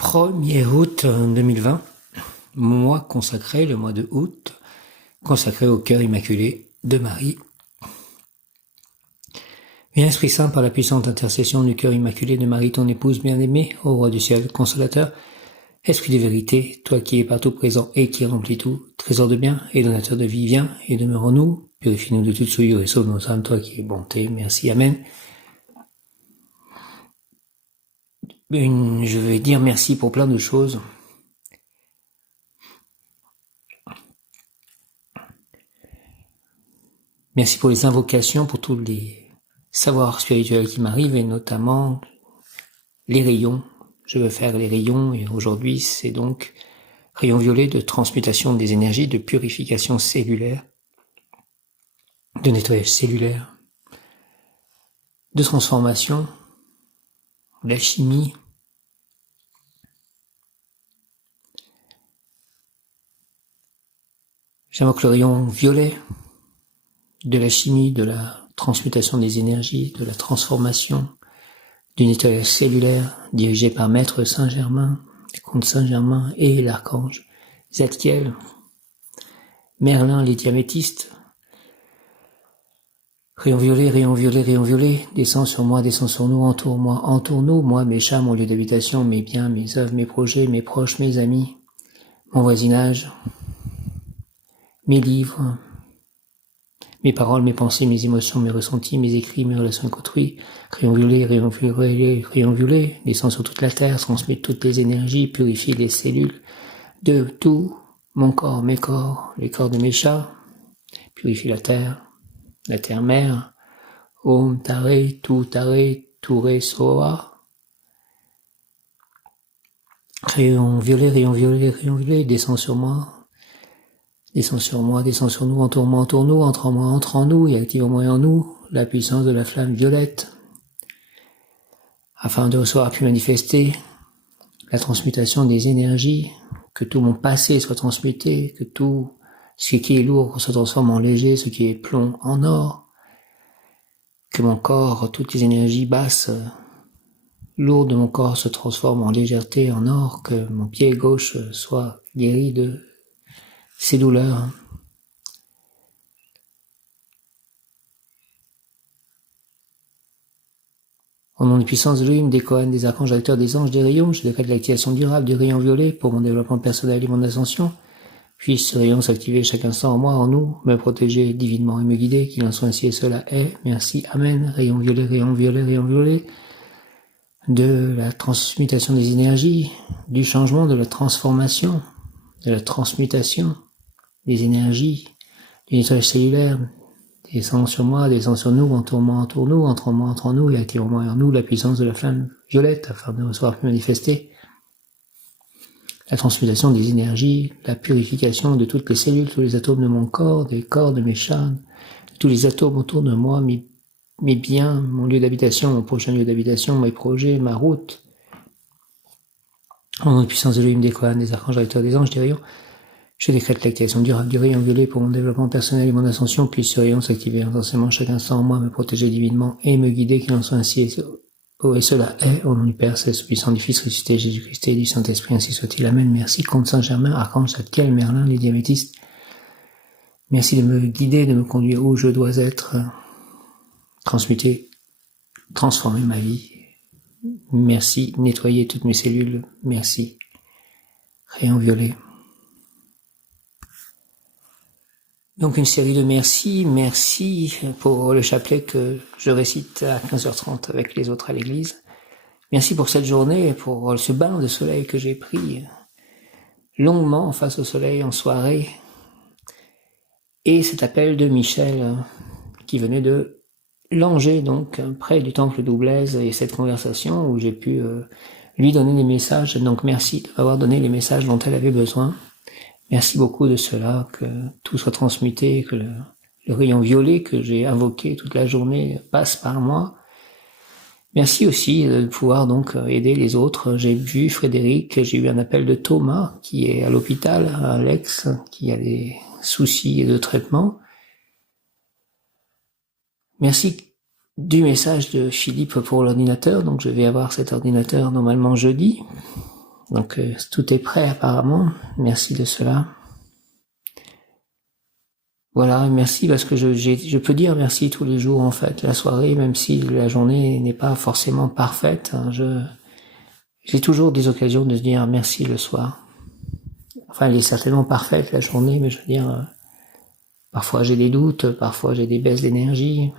1er août 2020, mois consacré, le mois de août, consacré au cœur immaculé de Marie. Viens Esprit Saint par la puissante intercession du cœur immaculé de Marie, ton épouse bien-aimée, ô roi du ciel, consolateur, Esprit de vérité, toi qui es partout présent et qui remplis tout, trésor de bien et donateur de vie, viens et demeure en nous, purifie-nous de toute souillure et sauve nos âmes, toi qui es bonté, merci, amen. Je vais dire merci pour plein de choses. Merci pour les invocations, pour tous les savoirs spirituels qui m'arrivent et notamment les rayons. Je veux faire les rayons et aujourd'hui c'est donc rayon violet de transmutation des énergies, de purification cellulaire, de nettoyage cellulaire, de transformation, d'alchimie. J'invoque le rayon violet de la chimie, de la transmutation des énergies, de la transformation, du nettoyage cellulaire dirigé par Maître Saint-Germain, le comte Saint-Germain et l'archange Zadkiel, Merlin les diamétistes. Rayon violet, rayon violet, rayon violet, descend sur moi, descend sur nous, entoure-nous, moi, mes chats, mon lieu d'habitation, mes biens, mes œuvres, mes projets, mes proches, mes amis, mon voisinage, mes livres, mes paroles, mes pensées, mes émotions, mes ressentis, mes écrits, mes relations avec autrui. Rayon violet, rayon violet, rayon violet, descend sur toute la terre, transmet toutes les énergies, purifie les cellules de tout mon corps, mes corps, les corps de mes chats, purifie la terre mère. Om Tare, Touré, Soa. Rayon violet, descend sur moi. Descend sur moi, descend sur nous, entoure nous, entre en moi, entre en nous et active en moi et en nous la puissance de la flamme violette afin de recevoir puis manifester la transmutation des énergies, que tout mon passé soit transmuté, que tout ce qui est lourd se transforme en léger, ce qui est plomb en or, que mon corps, toutes les énergies basses, lourdes de mon corps se transforment en légèreté, en or, que mon pied gauche soit guéri de ces douleurs. Au nom de puissance de l'Elohim, des Kohan, des archanges, acteurs, des anges, des rayons, je décrète l'activation durable du rayon violet pour mon développement personnel et mon ascension. Puisse ce rayon s'activer chaque instant en moi, en nous, me protéger divinement et me guider, qu'il en soit ainsi et cela est. Merci, Amen. Rayon violet, rayon violet, rayon violet. De la transmutation des énergies, du changement, de la transformation, de la transmutation des énergies, du nettoyage cellulaire, descend sur moi, descend sur nous, entoure-moi, entoure-nous, entre en moi, entre en nous, et active en moi et en nous la puissance de la flamme violette, afin de recevoir plus manifester la transmutation des énergies, la purification de toutes les cellules, tous les atomes de mon corps, des corps de mes chats, tous les atomes autour de moi, mes biens, mon lieu d'habitation, mon prochain lieu d'habitation, mes projets, ma route. Au nom de puissance de l'Elohim, des Kohan, des archanges, acteurs, des anges, des rayons, je décrète l'activation durable du rayon violet pour mon développement personnel et mon ascension, puisse ce rayon s'activer intensément chaque instant en moi, me protéger divinement et me guider, qu'il en soit ainsi et cela est, au nom du Père, Céleste, puissant du Fils ressuscité, Jésus-Christ et du Saint-Esprit, ainsi soit-il. Amen. Merci, comte Saint-Germain, archange Zadkiel, Merlin, les diamétistes. Merci de me guider, de me conduire où je dois être, transmuter, transformer ma vie. Merci, nettoyer toutes mes cellules. Merci. Rayon violet. Donc une série de merci pour le chapelet que je récite à 15h30 avec les autres à l'église. Merci pour cette journée, pour ce bain de soleil que j'ai pris longuement face au soleil en soirée. Et cet appel de Michel qui venait de Langeais, donc près du temple d'Oublaise, et cette conversation où j'ai pu lui donner des messages. Donc merci d'avoir donné les messages dont elle avait besoin. Merci beaucoup de cela, que tout soit transmuté, que le rayon violet que j'ai invoqué toute la journée passe par moi. Merci aussi de pouvoir donc aider les autres. J'ai vu Frédéric, j'ai eu un appel de Thomas qui est à l'hôpital, Alex, qui a des soucis de traitement. Merci du message de Philippe pour l'ordinateur, donc je vais avoir cet ordinateur normalement jeudi. Donc tout est prêt apparemment. Merci de cela. Voilà, merci parce que je peux dire merci tous les jours en fait. La soirée, même si la journée n'est pas forcément parfaite, hein, j'ai toujours des occasions de dire merci le soir. Enfin, elle est certainement parfaite la journée, mais je veux dire, parfois j'ai des doutes, parfois j'ai des baisses d'énergie.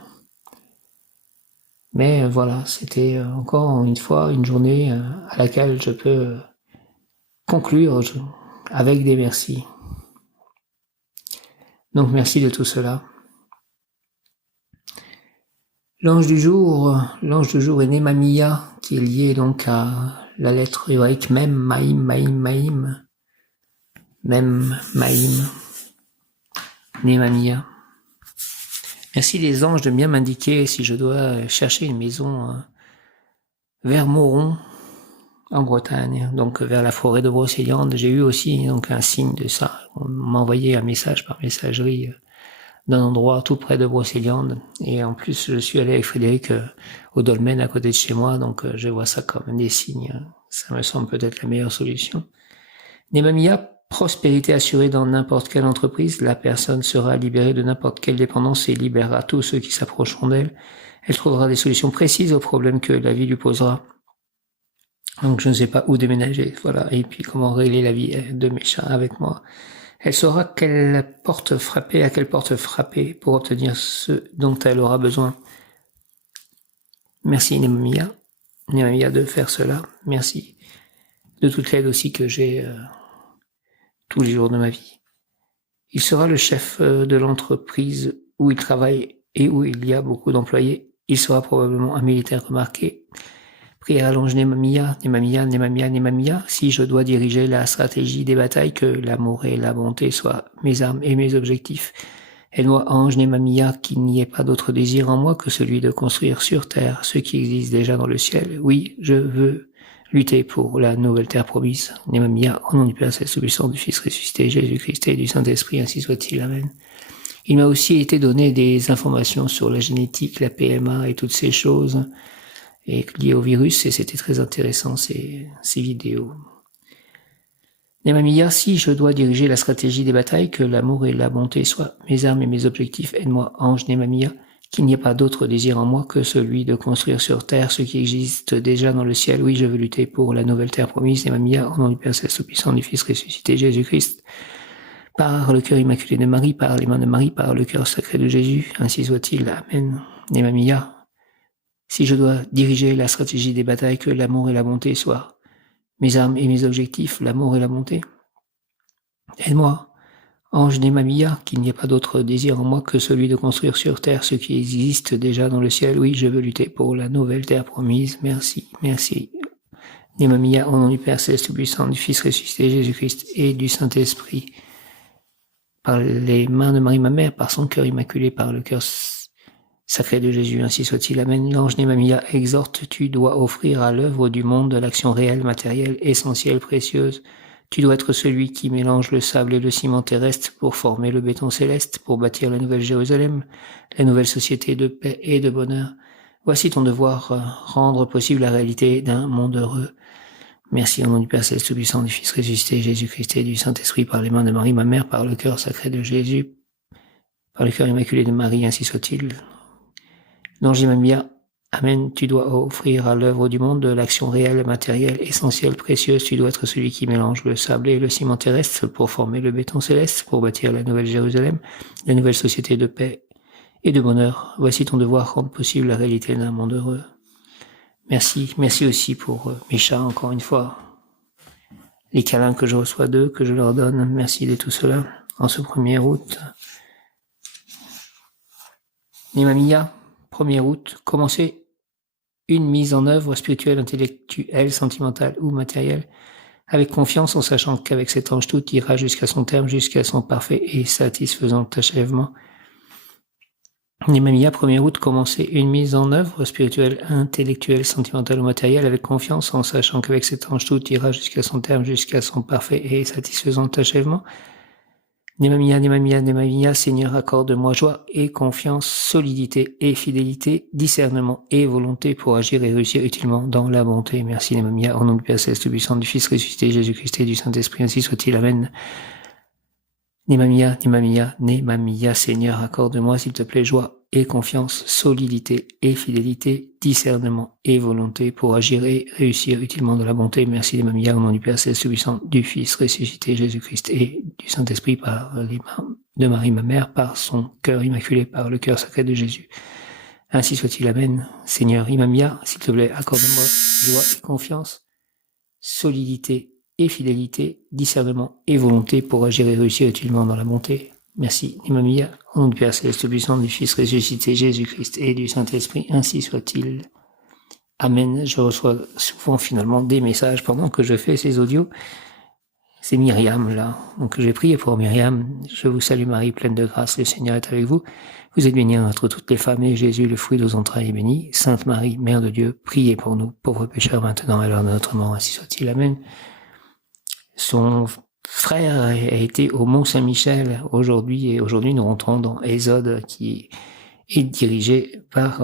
Mais voilà, c'était encore une fois une journée à laquelle je peux conclure avec des merci. Donc merci de tout cela. L'ange du jour est Nemamia, qui est lié donc à la lettre hébraïque Mem, Maïm, Nemamia. Merci les anges de bien m'indiquer si je dois chercher une maison vers Moron, en Bretagne, donc vers la forêt de Brocéliande. J'ai eu aussi donc un signe de ça. On m'a envoyé un message par messagerie d'un endroit tout près de Brocéliande. Et en plus, je suis allé avec Frédéric au dolmen à côté de chez moi, donc je vois ça comme des signes. Ça me semble peut-être la meilleure solution. Nemamia, prospérité assurée dans n'importe quelle entreprise. La personne sera libérée de n'importe quelle dépendance et libérera tous ceux qui s'approcheront d'elle. Elle trouvera des solutions précises aux problèmes que la vie lui posera. Donc je ne sais pas où déménager, voilà, et puis comment régler la vie de mes chats avec moi. Elle saura à quelle porte frapper pour obtenir ce dont elle aura besoin. Merci Nemamia de faire cela. Merci de toute l'aide aussi que j'ai tous les jours de ma vie. Il sera le chef de l'entreprise où il travaille et où il y a beaucoup d'employés. Il sera probablement un militaire remarqué. Prière à l'ange Nemamia, si je dois diriger la stratégie des batailles, que l'amour et la bonté soient mes armes et mes objectifs. Aide-moi, ange Nemamia, qu'il n'y ait pas d'autre désir en moi que celui de construire sur terre ce qui existe déjà dans le ciel. Oui, je veux lutter pour la nouvelle terre promise. Nemamia, au nom du Père Céleste Tout-Puissant, du Fils ressuscité, Jésus-Christ et du Saint-Esprit, ainsi soit-il. Amen. Il m'a aussi été donné des informations sur la génétique, la PMA et toutes ces choses et liées au virus, et c'était très intéressant ces vidéos. Nemamia, si je dois diriger la stratégie des batailles, que l'amour et la bonté soient mes armes et mes objectifs. Aide-moi, ange Nemamia, qu'il n'y ait pas d'autre désir en moi que celui de construire sur terre ce qui existe déjà dans le ciel. Oui, je veux lutter pour la nouvelle terre promise. Nemamia, au nom du Père Céleste Tout-Puissant, du Fils ressuscité, Jésus-Christ, par le cœur immaculé de Marie, par les mains de Marie, par le cœur sacré de Jésus, ainsi soit-il. Amen. Nemamia, si je dois diriger la stratégie des batailles, que l'amour et la bonté soient mes armes et mes objectifs, l'amour et la bonté. Aide-moi, ange Nemamia, qu'il n'y ait pas d'autre désir en moi que celui de construire sur terre ce qui existe déjà dans le ciel. Oui, je veux lutter pour la nouvelle terre promise. Merci. Nemamia, au nom du Père Céleste Tout-Puissant, du Fils ressuscité, Jésus-Christ et du Saint-Esprit, par les mains de Marie ma mère, par son cœur immaculé, par le cœur sacré de Jésus, ainsi soit-il. Amen. L'ange Nemamia exhorte, tu dois offrir à l'œuvre du monde l'action réelle, matérielle, essentielle, précieuse. Tu dois être celui qui mélange le sable et le ciment terrestre pour former le béton céleste, pour bâtir la nouvelle Jérusalem, la nouvelle société de paix et de bonheur. Voici ton devoir, rendre possible la réalité d'un monde heureux. Merci au nom du Père Céleste Tout-Puissant, du Fils ressuscité, Jésus-Christ et du Saint-Esprit, par les mains de Marie ma mère, par le cœur sacré de Jésus, par le cœur immaculé de Marie, ainsi soit-il. L'ange Nemamia, amen, tu dois offrir à l'œuvre du monde l'action réelle, matérielle, essentielle, précieuse. Tu dois être celui qui mélange le sable et le ciment terrestre pour former le béton céleste, pour bâtir la nouvelle Jérusalem, la nouvelle société de paix et de bonheur. Voici ton devoir, rendre possible la réalité d'un monde heureux. Merci aussi pour mes chats, encore une fois. Les câlins que je reçois d'eux, que je leur donne. Merci de tout cela. En ce 1er août. Nemamia, 1er août, commencer une mise en œuvre spirituelle, intellectuelle, sentimentale ou matérielle, avec confiance en sachant qu'avec cet ange tout ira jusqu'à son terme, jusqu'à son parfait et satisfaisant achèvement. Nemamia, 1er août, commencer une mise en œuvre spirituelle, intellectuelle, sentimentale ou matérielle, avec confiance en sachant qu'avec cet ange tout ira jusqu'à son terme, jusqu'à son parfait et satisfaisant achèvement. Nemamia, Seigneur, accorde-moi joie et confiance, solidité et fidélité, discernement et volonté pour agir et réussir utilement dans la bonté. Merci Nemamia, au nom du Père Céleste Tout-Puissant, du Fils ressuscité, Jésus-Christ et du Saint-Esprit, ainsi soit-il. Amen. Nemamia, Seigneur, accorde-moi, s'il te plaît, joie et confiance, solidité et fidélité, discernement et volonté pour agir et réussir utilement de la bonté. Merci Nemamia, au nom du Père Céleste Tout-Puissant, du Fils ressuscité, Jésus-Christ et du Saint-Esprit, par les mains de Marie, ma mère, par son cœur immaculé, par le cœur sacré de Jésus. Ainsi soit-il. Amen. Seigneur Imamia, s'il te plaît, accorde-moi joie et confiance, solidité et fidélité, discernement et volonté pour agir et réussir utilement dans la bonté. Merci, Imamia, au nom du Père Céleste Puissant, du Fils ressuscité, Jésus-Christ et du Saint-Esprit, ainsi soit-il. Amen. Je reçois souvent finalement des messages pendant que je fais ces audios. C'est Myriam là. Donc je vais prier pour Myriam. Je vous salue Marie, pleine de grâce, le Seigneur est avec vous. Vous êtes bénie entre toutes les femmes et Jésus, le fruit de vos entrailles, est béni. Sainte Marie, Mère de Dieu, priez pour nous, pauvres pécheurs, maintenant et à l'heure de notre mort, ainsi soit-il. Amen. Son frère a été au Mont Saint-Michel aujourd'hui, et aujourd'hui nous rentrons dans Exode qui est dirigé par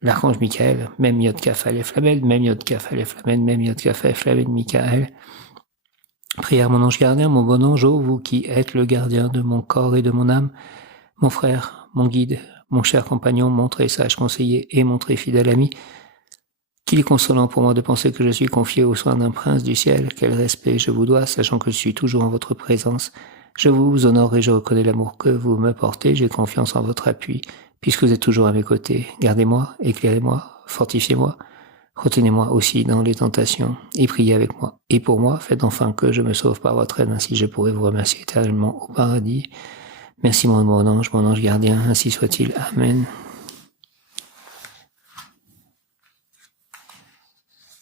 l'archange Michael, même Yod Kaf Aleph Lamed, même Yod Kaf Aleph Lamed, même Yod Kaf Aleph Lamed Michael. Prière mon ange gardien, mon bon ange, ô vous qui êtes le gardien de mon corps et de mon âme, mon frère, mon guide, mon cher compagnon, mon très sage conseiller et mon très fidèle ami, qu'il est consolant pour moi de penser que je suis confié aux soins d'un prince du ciel. Quel respect je vous dois, sachant que je suis toujours en votre présence. Je vous honore et je reconnais l'amour que vous me portez. J'ai confiance en votre appui, puisque vous êtes toujours à mes côtés. Gardez-moi, éclairez-moi, fortifiez-moi. Retenez-moi aussi dans les tentations et priez avec moi. Et pour moi, faites enfin que je me sauve par votre aide, ainsi je pourrai vous remercier éternellement au paradis. Merci mon ange gardien, ainsi soit-il. Amen.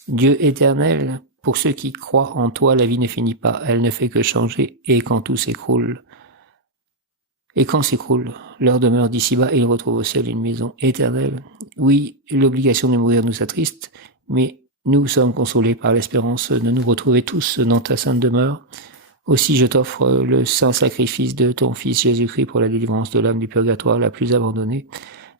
Dieu éternel, pour ceux qui croient en toi, la vie ne finit pas, elle ne fait que changer, et quand tout s'écroule, leur demeure d'ici-bas et ils retrouvent au ciel une maison éternelle. Oui, l'obligation de mourir nous attriste, mais nous sommes consolés par l'espérance de nous retrouver tous dans ta sainte demeure. Aussi je t'offre le saint sacrifice de ton Fils Jésus-Christ pour la délivrance de l'âme du purgatoire la plus abandonnée.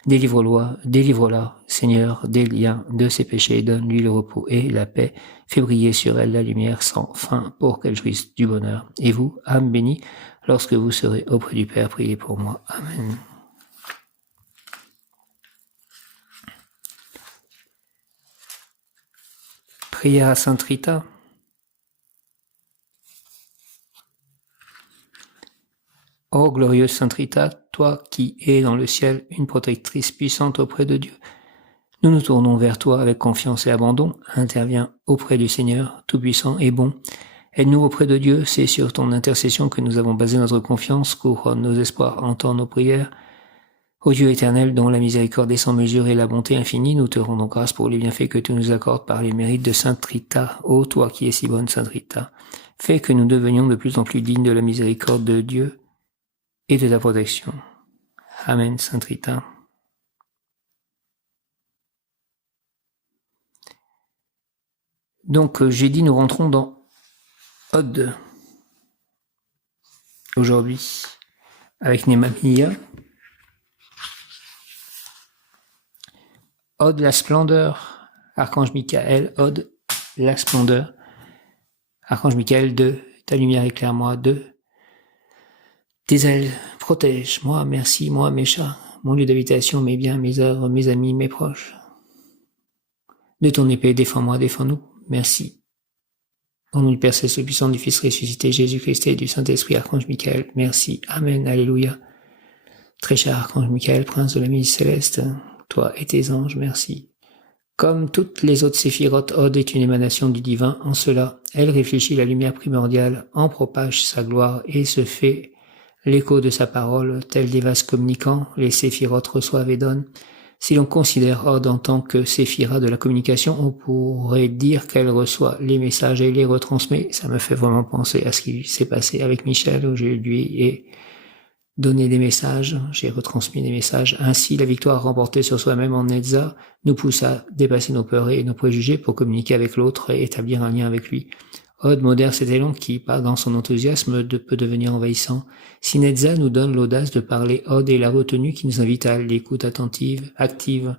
Délivre-la, Seigneur, des liens de ses péchés, donne-lui le repos et la paix, fais briller sur elle la lumière sans fin pour qu'elle jouisse du bonheur. Et vous, âme bénie, lorsque vous serez auprès du Père, priez pour moi. Amen. Prière à Sainte Rita. Ô glorieuse Sainte Rita, toi qui es dans le ciel une protectrice puissante auprès de Dieu, nous nous tournons vers toi avec confiance et abandon. Interviens auprès du Seigneur, tout-puissant et bon. Aide-nous auprès de Dieu, c'est sur ton intercession que nous avons basé notre confiance, couronne nos espoirs, entends nos prières. Ô Dieu éternel, dont la miséricorde est sans mesure et la bonté infinie, nous te rendons grâce pour les bienfaits que tu nous accordes par les mérites de Sainte Rita. Ô toi qui es si bonne Sainte Rita, fais que nous devenions de plus en plus dignes de la miséricorde de Dieu et de ta protection. Amen, Sainte Rita. Donc, j'ai dit, nous rentrons dans Ode aujourd'hui avec Nemamia. Ode la splendeur, Archange Michael, Ode la splendeur, Archange Michael, de ta lumière éclaire-moi, de tes ailes protège-moi, merci, moi, mes chats, mon lieu d'habitation, mes biens, mes œuvres, mes amis, mes proches. De ton épée, défends-moi, défends-nous, merci. Au nom du Père Céleste puissant, du Fils ressuscité, Jésus-Christ et du Saint-Esprit, Archange Michael, merci, Amen, Alléluia. Très cher Archange Michael, Prince de la milice céleste, toi et tes anges, merci. Comme toutes les autres séphirotes, Ode est une émanation du divin, en cela, elle réfléchit la lumière primordiale, en propage sa gloire et se fait l'écho de sa parole, tel des vases communicants, les séphirotes reçoivent et donnent. Si l'on considère Ode en tant que séphira de la communication, on pourrait dire qu'elle reçoit les messages et les retransmet. Ça me fait vraiment penser à ce qui s'est passé avec Michel, où je lui ai donné des messages, j'ai retransmis des messages. Ainsi, la victoire remportée sur soi-même en Netza nous pousse à dépasser nos peurs et nos préjugés pour communiquer avec l'autre et établir un lien avec lui. Od modère cet élan qui, dans son enthousiasme, peut devenir envahissant. Si Netza nous donne l'audace de parler, Od est la retenue qui nous invite à l'écoute attentive, active.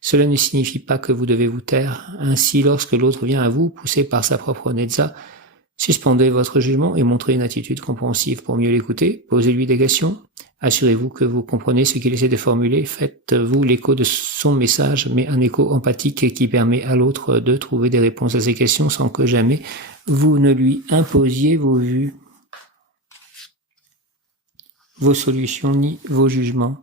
Cela ne signifie pas que vous devez vous taire. Ainsi, lorsque l'autre vient à vous, poussé par sa propre Netza, suspendez votre jugement et montrez une attitude compréhensive pour mieux l'écouter. Posez-lui des questions. Assurez-vous que vous comprenez ce qu'il essaie de formuler. Faites-vous l'écho de son message, mais un écho empathique qui permet à l'autre de trouver des réponses à ses questions sans que jamais vous ne lui imposiez vos vues, vos solutions ni vos jugements.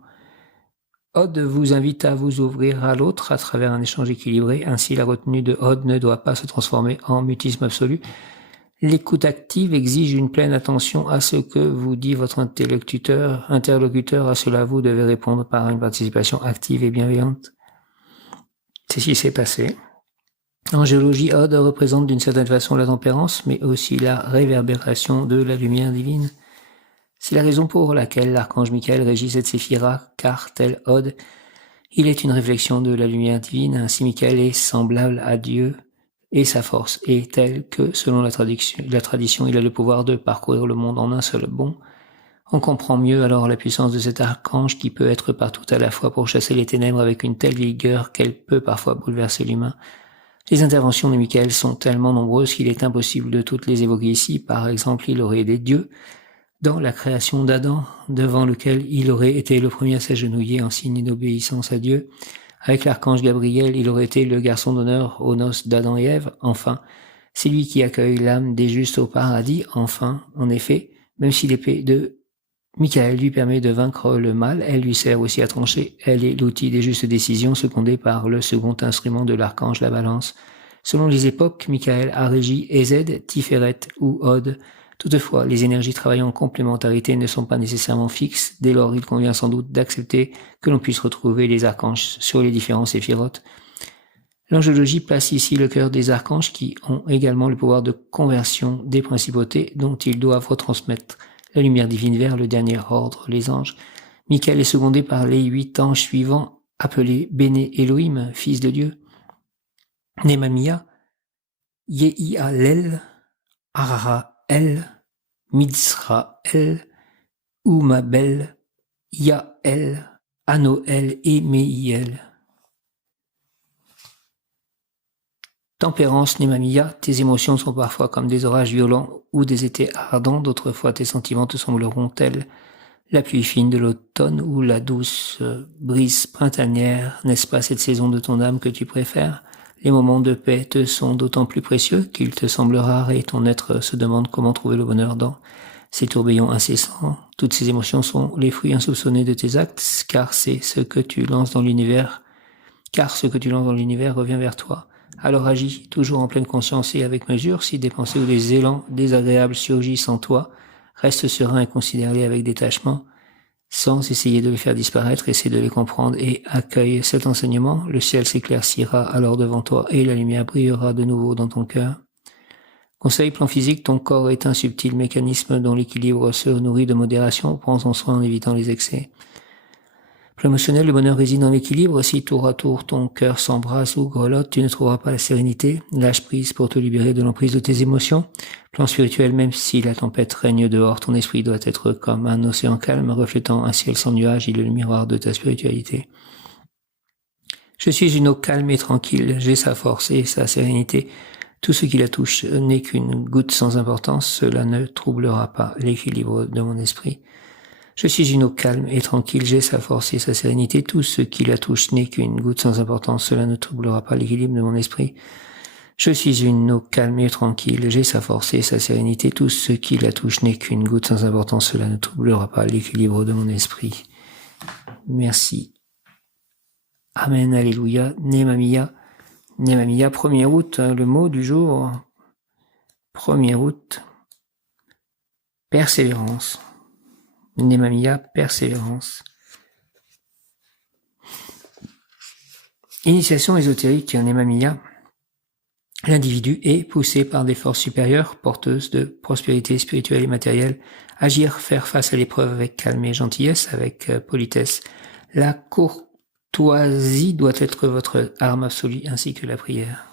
Od vous invite à vous ouvrir à l'autre à travers un échange équilibré. Ainsi, la retenue de Od ne doit pas se transformer en mutisme absolu. L'écoute active exige une pleine attention à ce que vous dit votre interlocuteur. À cela, vous devez répondre par une participation active et bienveillante. C'est ce qui s'est passé. En géologie, Od représente d'une certaine façon la tempérance, mais aussi la réverbération de la lumière divine. C'est la raison pour laquelle l'archange Michael régit cette séphira, car tel Od, il est une réflexion de la lumière divine. Ainsi, Michael est semblable à Dieu et sa force est telle que, selon la tradition, il a le pouvoir de parcourir le monde en un seul bond. On comprend mieux alors la puissance de cet archange qui peut être partout à la fois pour chasser les ténèbres avec une telle vigueur qu'elle peut parfois bouleverser l'humain. Les interventions de Michael sont tellement nombreuses qu'il est impossible de toutes les évoquer ici. Par exemple, il aurait aidé Dieu dans la création d'Adam, devant lequel il aurait été le premier à s'agenouiller en signe d'obéissance à Dieu. Avec l'archange Gabriel, il aurait été le garçon d'honneur aux noces d'Adam et Ève. Enfin, c'est lui qui accueille l'âme des justes au paradis. Enfin, en effet, même si l'épée de Michael lui permet de vaincre le mal, elle lui sert aussi à trancher. Elle est l'outil des justes décisions, secondée par le second instrument de l'archange, la balance. Selon les époques, Michael a régi Ezed, Tiferet ou Od. Toutefois, les énergies travaillant en complémentarité ne sont pas nécessairement fixes. Dès lors, il convient sans doute d'accepter que l'on puisse retrouver les archanges sur les différents séphirotes. L'angiologie place ici le cœur des archanges qui ont également le pouvoir de conversion des principautés dont ils doivent retransmettre la lumière divine vers le dernier ordre, les anges. Michael est secondé par les 8 anges suivants, appelés Béné Elohim, fils de Dieu, Nemamia, Yehialel, Arael, Mitzrael, Umabel, Yael, Anoël et Mehiel. Tempérance, Nemamia, tes émotions sont parfois comme des orages violents ou des étés ardents, d'autres fois tes sentiments te sembleront tels la pluie fine de l'automne ou la douce brise printanière. N'est-ce pas cette saison de ton âme que tu préfères? Les moments de paix te sont d'autant plus précieux qu'ils te semblent rares et ton être se demande comment trouver le bonheur dans ces tourbillons incessants. Toutes ces émotions sont les fruits insoupçonnés de tes actes, car ce que tu lances dans l'univers revient vers toi. Alors agis, toujours en pleine conscience et avec mesure. Si des pensées ou des élans désagréables surgissent en toi, reste serein et considère-les avec détachement, sans essayer de les faire disparaître. Essaie de les comprendre et accueille cet enseignement. Le ciel s'éclaircira alors devant toi et la lumière brillera de nouveau dans ton cœur. Conseil plan physique, ton corps est un subtil mécanisme dont l'équilibre se nourrit de modération. Prends-en soin en évitant les excès. Plan émotionnel, le bonheur réside dans l'équilibre. Si tour à tour ton cœur s'embrasse ou grelotte, tu ne trouveras pas la sérénité. Lâche prise pour te libérer de l'emprise de tes émotions. Plan spirituel, même si la tempête règne dehors, ton esprit doit être comme un océan calme, reflétant un ciel sans nuages. Il est le miroir de ta spiritualité. Je suis une eau calme et tranquille. J'ai sa force et sa sérénité. Tout ce qui la touche n'est qu'une goutte sans importance. Cela ne troublera pas l'équilibre de mon esprit. Je suis une eau calme et tranquille, j'ai sa force et sa sérénité. Tout ce qui la touche n'est qu'une goutte sans importance, cela ne troublera pas l'équilibre de mon esprit. Je suis une eau calme et tranquille, j'ai sa force et sa sérénité. Tout ce qui la touche n'est qu'une goutte sans importance, cela ne troublera pas l'équilibre de mon esprit. Merci. Amen, alléluia. Nemamia. Nemamia, 1er août, le mot du jour. 1er août. Persévérance. Nemamia, persévérance. Initiation ésotérique Nemamia. L'individu est poussé par des forces supérieures, porteuses de prospérité spirituelle et matérielle, agir, faire face à l'épreuve avec calme et gentillesse, avec politesse. La courtoisie doit être votre arme absolue ainsi que la prière.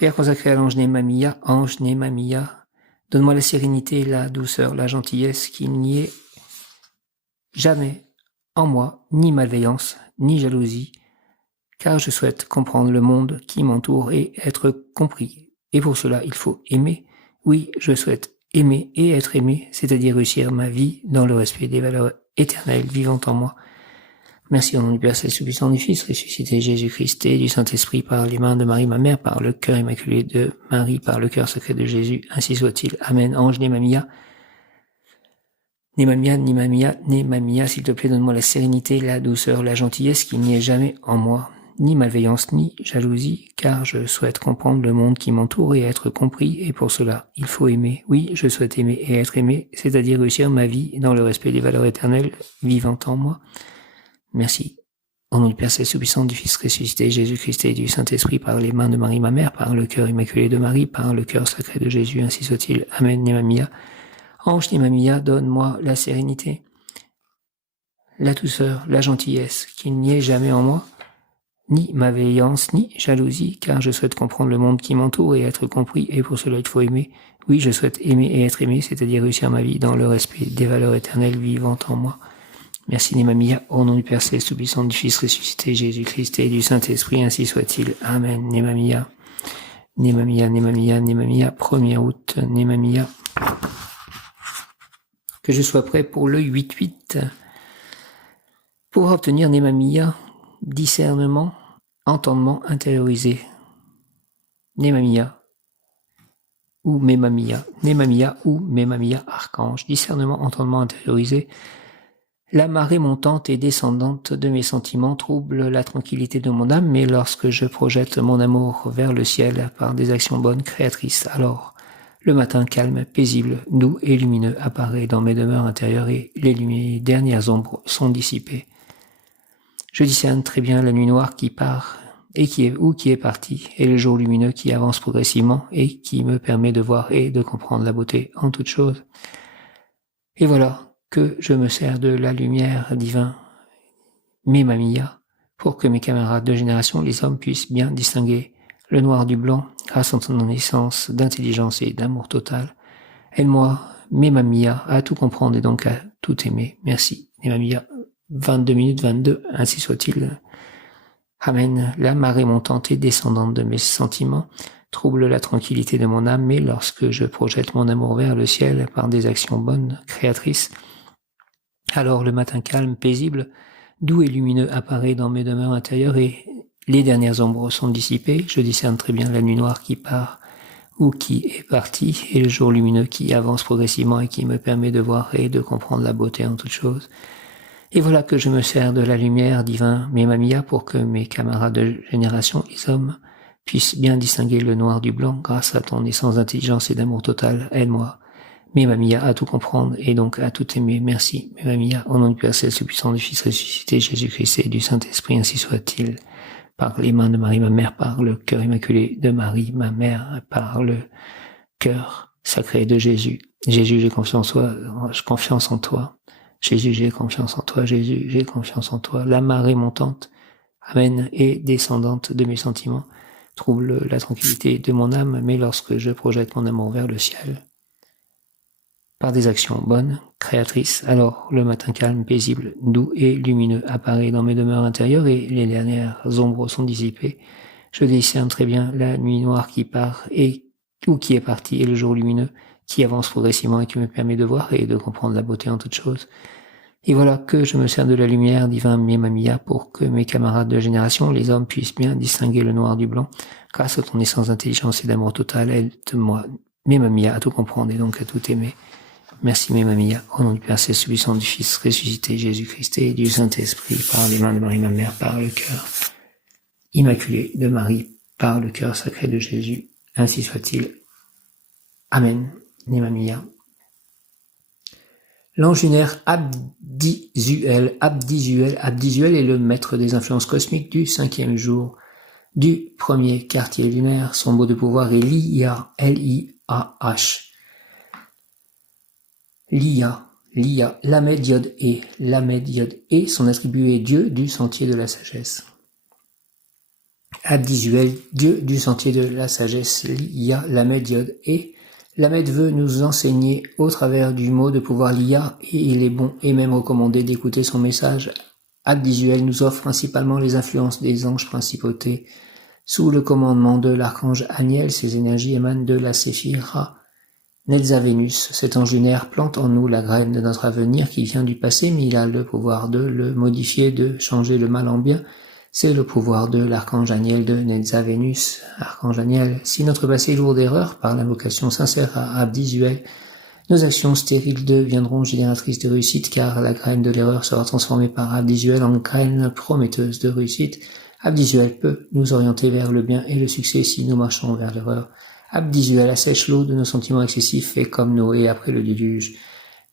Prière consacrée à l'ange Némamia. Ange Némamia, donne-moi la sérénité, la douceur, la gentillesse, qu'il n'y ait jamais en moi ni malveillance, ni jalousie, car je souhaite comprendre le monde qui m'entoure et être compris. Et pour cela, il faut aimer. Oui, je souhaite aimer et être aimé, c'est-à-dire réussir ma vie dans le respect des valeurs éternelles vivant en moi. Merci au nom du Père Céleste Tout-Puissant, du Fils ressuscité Jésus-Christ et du Saint-Esprit, par les mains de Marie, ma mère, par le cœur immaculé de Marie, par le cœur sacré de Jésus, ainsi soit-il. Amen. Ange Némamia, Némamia, Némamia, Némamia, s'il te plaît, donne-moi la sérénité, la douceur, la gentillesse, qu'il n'y ait jamais en moi ni malveillance, ni jalousie, car je souhaite comprendre le monde qui m'entoure et être compris, et pour cela, il faut aimer. Oui, je souhaite aimer et être aimé, c'est-à-dire réussir ma vie dans le respect des valeurs éternelles vivant en moi. Merci. Au nom du Père Céleste Tout-Puissant, du Fils ressuscité Jésus-Christ et du Saint-Esprit, par les mains de Marie, ma mère, par le cœur immaculé de Marie, par le cœur sacré de Jésus, ainsi soit-il. Amen. Némamia. Ange Némamia, donne-moi la sérénité, la douceur, la gentillesse, qu'il n'y ait jamais en moi ni malveillance, ni jalousie, car je souhaite comprendre le monde qui m'entoure et être compris, et pour cela il faut aimer. Oui, je souhaite aimer et être aimé, c'est-à-dire réussir ma vie dans le respect des valeurs éternelles vivant en moi. Merci Némamia, au nom du Père Céleste Tout-Puissant, du Fils ressuscité Jésus-Christ et du Saint-Esprit, ainsi soit-il. Amen. Némamia, Némamia, Némamia, Némamia, 1er août, Némamia. Que je sois prêt pour le 8-8. Pour obtenir Némamia, discernement, entendement intériorisé. Némamia ou Mémamia. Némamia ou Mémamia, archange. Discernement, entendement intériorisé. La marée montante et descendante de mes sentiments trouble la tranquillité de mon âme, mais lorsque je projette mon amour vers le ciel par des actions bonnes, créatrices, alors le matin calme, paisible, doux et lumineux apparaît dans mes demeures intérieures et les dernières ombres sont dissipées. Je discerne très bien la nuit noire qui part et qui est partie, et le jour lumineux qui avance progressivement et qui me permet de voir et de comprendre la beauté en toutes choses. Et voilà que je me sers de la lumière divine, Mémamia, pour que mes camarades de génération, les hommes, puissent bien distinguer le noir du blanc grâce à ton essence d'intelligence et d'amour total. Aide-moi, Mémamia, à tout comprendre et donc à tout aimer. Merci, Mémamia. 22 minutes 22, ainsi soit-il. Amen. La marée montante et descendante de mes sentiments trouble la tranquillité de mon âme, mais lorsque je projette mon amour vers le ciel par des actions bonnes, créatrices, alors le matin calme, paisible, doux et lumineux apparaît dans mes demeures intérieures et les dernières ombres sont dissipées. Je discerne très bien la nuit noire qui part ou qui est partie et le jour lumineux qui avance progressivement et qui me permet de voir et de comprendre la beauté en toutes choses. Et voilà que je me sers de la lumière divine Mémamia pour que mes camarades de génération, les hommes, puissent bien distinguer le noir du blanc grâce à ton essence d'intelligence et d'amour total. Aide-moi, Mémamia, à tout comprendre et donc à tout aimer. Merci, Mémamia, au nom du Père Céleste Tout-Puissant, du Fils ressuscité Jésus-Christ et du Saint-Esprit, ainsi soit-il. Par les mains de Marie, ma mère, par le cœur immaculé de Marie, ma mère, par le cœur sacré de Jésus. Jésus, j'ai confiance en toi. Jésus, j'ai confiance en toi. Jésus, j'ai confiance en toi. La marée montante, amen, et descendante de mes sentiments trouble la tranquillité de mon âme, mais lorsque je projette mon amour vers le ciel, par des actions bonnes, créatrices, alors le matin calme, paisible, doux et lumineux apparaît dans mes demeures intérieures et les dernières ombres sont dissipées. Je discerne très bien la nuit noire qui part ou qui est partie et le jour lumineux qui avance progressivement et qui me permet de voir et de comprendre la beauté en toutes choses. Et voilà que je me sers de la lumière divine Mémamia pour que mes camarades de génération, les hommes, puissent bien distinguer le noir du blanc grâce à ton essence d'intelligence et d'amour total. Aide-moi, Mémamia, à tout comprendre et donc à tout aimer. Merci Mémamia, au nom du Père Céleste Tout-Puissant, du Fils ressuscité Jésus-Christ et du Saint-Esprit, par les mains de Marie, ma mère, par le cœur immaculé de Marie, par le cœur sacré de Jésus, ainsi soit-il. Amen. Némamia. L'ange lunaire Abdisuel est le maître des influences cosmiques du 5e jour du premier quartier lunaire. Son mot de pouvoir est Liah, L-I-A-H. Liah, Lamed Yod E. Son attribut est Dieu du sentier de la sagesse. Abdisuel, Dieu du sentier de la sagesse, l'Ia, Lamed, Yod, et Lamed veut nous enseigner au travers du mot de pouvoir l'Ia, et il est bon et même recommandé d'écouter son message. Abdisuel nous offre principalement les influences des anges principautés. Sous le commandement de l'archange Aniel, ces énergies émanent de la Séphira Netzavénus. Cet ange lunaire plante en nous la graine de notre avenir qui vient du passé, mais il a le pouvoir de le modifier, de changer le mal en bien. C'est le pouvoir de l'archange Aniel de Netzavénus. Archange Aniel, si notre passé est lourd d'erreurs, par l'invocation sincère à Abdisuel, nos actions stériles deviendront génératrices de réussite, car la graine de l'erreur sera transformée par Abdisuel en graine prometteuse de réussite. Abdisuel peut nous orienter vers le bien et le succès si nous marchons vers l'erreur. Abdisuel assèche l'eau de nos sentiments excessifs et comme Noé après le déluge.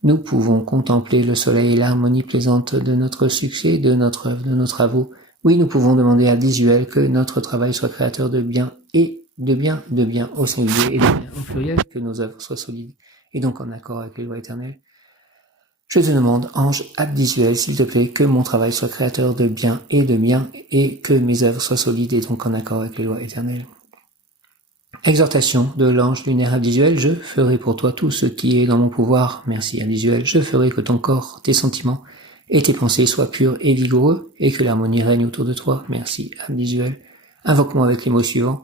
Nous pouvons contempler le soleil et l'harmonie plaisante de notre succès, de notre œuvre, de nos travaux. Oui, nous pouvons demander à Abdisuel que notre travail soit créateur de bien et de bien au singulier et de bien au pluriel, que nos œuvres soient solides et donc en accord avec les lois éternelles. Je te demande, ange Abdisuel, s'il te plaît, que mon travail soit créateur de bien et que mes œuvres soient solides et donc en accord avec les lois éternelles. Exhortation de l'ange lunaire Abdisuel, je ferai pour toi tout ce qui est dans mon pouvoir. Merci Abdisuel, je ferai que ton corps, tes sentiments et tes pensées soient purs et vigoureux et que l'harmonie règne autour de toi. Merci Abdisuel. Invoque-moi avec les mots suivants.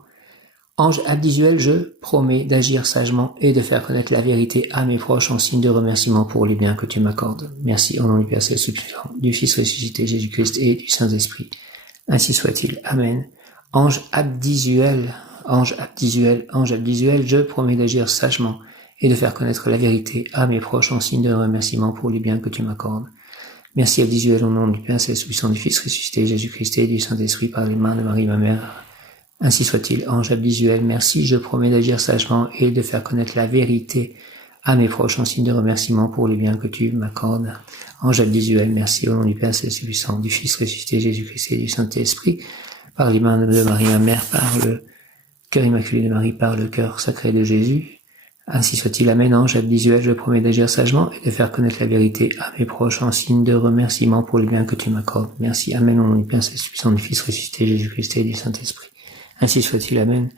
Ange Abdisuel, je promets d'agir sagement et de faire connaître la vérité à mes proches en signe de remerciement pour les biens que tu m'accordes. Merci au nom du Père Céleste Tout-Puissant, du Fils ressuscité Jésus-Christ et du Saint-Esprit. Ainsi soit-il. Amen. Ange Abdisuel, je promets d'agir sagement et de faire connaître la vérité à mes proches en signe de remerciement pour les biens que tu m'accordes. Merci Abdisuel au nom du Père Céleste Tout-Puissant, du Fils ressuscité Jésus-Christ et du Saint-Esprit par les mains de Marie ma mère. Ainsi soit-il, ange Abdisuel, merci, je promets d'agir sagement et de faire connaître la vérité à mes proches en signe de remerciement pour les biens que tu m'accordes. Ange Abdisuel, merci au nom du Père Céleste Puissant, du Fils ressuscité Jésus-Christ et du Saint-Esprit, par les mains de Marie ma mère, par le cœur immaculé de Marie, par le cœur sacré de Jésus. Ainsi soit-il, amen. Ange Abdisuel, je promets d'agir sagement et de faire connaître la vérité à mes proches en signe de remerciement pour les biens que tu m'accordes. Merci, amen, au nom du Père Céleste Puissant, du Fils ressuscité Jésus-Christ et du Saint-Esprit. Ainsi soit-il, amen.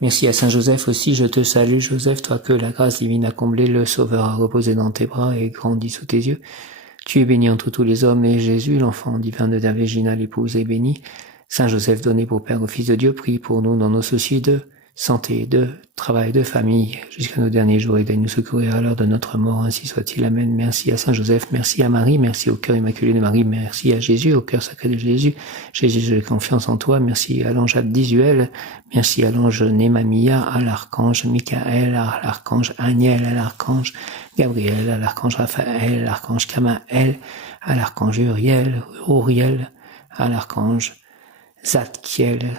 Merci à Saint Joseph aussi, je te salue Joseph, toi que la grâce divine a comblé, le Sauveur a reposé dans tes bras et grandi sous tes yeux. Tu es béni entre tous les hommes et Jésus, l'enfant divin de ta virginale épouse, est béni. Saint Joseph, donné pour Père au Fils de Dieu, prie pour nous dans nos soucis de santé, de travail, de famille, jusqu'à nos derniers jours et d'aide nous secourir à l'heure de notre mort, ainsi soit-il. Amen. Merci à Saint Joseph, merci à Marie, merci au cœur immaculé de Marie, merci à Jésus, au cœur sacré de Jésus. Jésus, j'ai confiance en toi, merci à l'ange Abdisuel, merci à l'ange Némamia, à l'archange Michael, à l'archange Aniel, à l'archange Gabriel, à l'archange Raphaël, à l'archange Kamaël, à l'archange Uriel, à l'archange Zadkiel,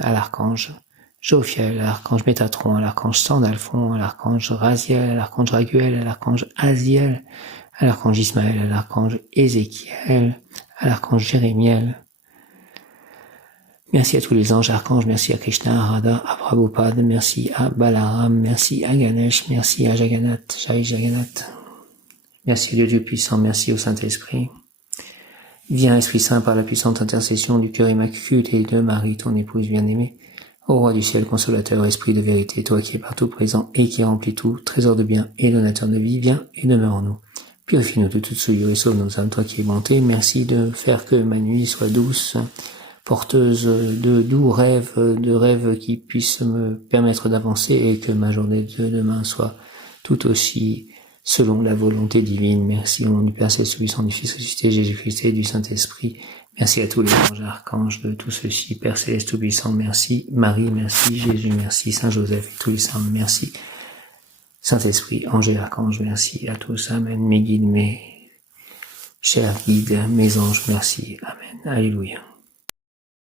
à l'archange Jophiel, à l'archange Métatron, à l'archange Sandalphon, à l'archange Raziel, à l'archange Raguel, à l'archange Aziel, à l'archange Ismaël, à l'archange Ézéchiel, à l'archange Jérémiel. Merci à tous les anges archanges, merci à Krishna, à Radha, à Prabhupada, merci à Balaram, merci à Ganesh, merci à Jagannath, Jai Jagannath. Merci à Dieu puissant, merci au Saint-Esprit. Viens, Esprit Saint, par la puissante intercession du cœur immaculé de Marie, ton épouse bien-aimée, ô Roi du ciel, consolateur, Esprit de vérité, toi qui es partout présent et qui remplis tout, trésor de bien et donateur de vie, viens et demeure en nous. Purifie-nous de toute souillure et sauve nos âmes, toi qui es bonté. Merci de faire que ma nuit soit douce, porteuse de doux rêves, de rêves qui puissent me permettre d'avancer et que ma journée de demain soit tout aussi selon la volonté divine. Merci au nom du Père Céleste Tout-Puissant, du Fils ressuscité Jésus-Christ et du Saint-Esprit. Merci à tous les anges archanges de tout ceci, Père Céleste Tout-Puissant, merci. Marie, merci. Jésus, merci. Saint Joseph et tous les saints, merci. Saint-Esprit, anges et archanges, merci à tous. Amen. Mes guides, mes chers guides, mes anges, merci. Amen. Alléluia.